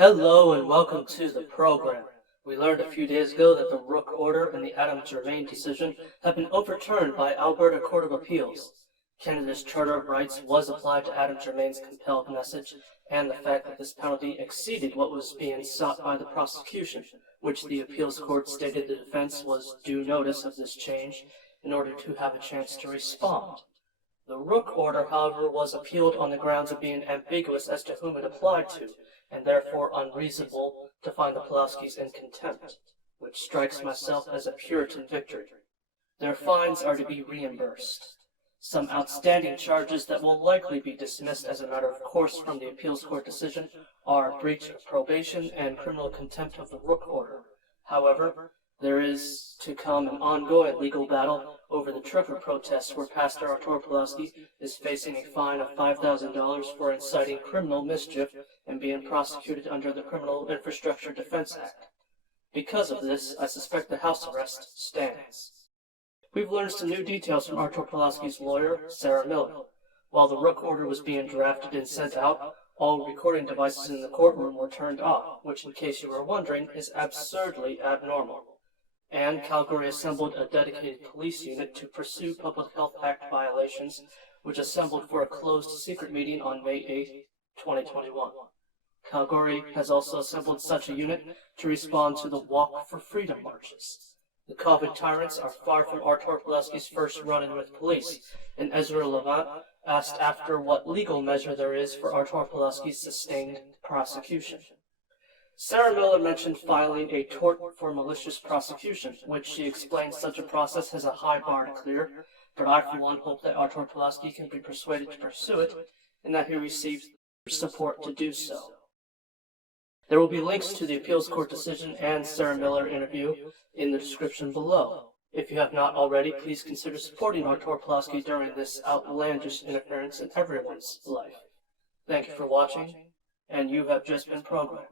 Hello and welcome to the program. We learned a few days ago that the Rook Order and the Adam Germain decision have been overturned by Alberta Court of Appeals. Canada's Charter of Rights was applied to Adam Germain's compelled message, and the fact that this penalty exceeded what was being sought by the prosecution, which the appeals court stated the defense was due notice of this change in order to have a chance to respond. The Rook Order, however, was appealed on the grounds of being ambiguous as to whom it applied to, and therefore unreasonable to find the Pawlowskis in contempt, which strikes myself as a Puritan victory. Their fines are to be reimbursed. Some outstanding charges that will likely be dismissed as a matter of course from the appeals court decision are breach of probation and criminal contempt of the Rook Order. However, there is to come an ongoing legal battle over the trucker protests where Pastor Artur Pawlowski is facing a fine of $5,000 for inciting criminal mischief and being prosecuted under the Criminal Infrastructure Defense Act. Because of this, I suspect the house arrest stands. We've learned some new details from Artur Pawlowski's lawyer, Sarah Miller. While the Rook Order was being drafted and sent out, all recording devices in the courtroom were turned off, which, in case you were wondering, is absurdly abnormal. And Calgary assembled a dedicated police unit to pursue Public Health Act violations, which assembled for a closed secret meeting on May 8, 2021. Calgary has also assembled such a unit to respond to the Walk for Freedom marches. The COVID tyrants are far from Artur Pawlowski's first run-in with police, and Ezra Levant asked after what legal measure there is for Artur Pawlowski's sustained prosecution. Sarah Miller mentioned filing a tort for malicious prosecution, which she explained such a process has a high bar to clear, but I for one hope that Artur Pawlowski can be persuaded to pursue it, and that he receives support to do so. There will be links to the appeals court decision and Sarah Miller interview in the description below. If you have not already, please consider supporting Artur Pawlowski during this outlandish interference in everyone's life. Thank you for watching, and you have just been programmed.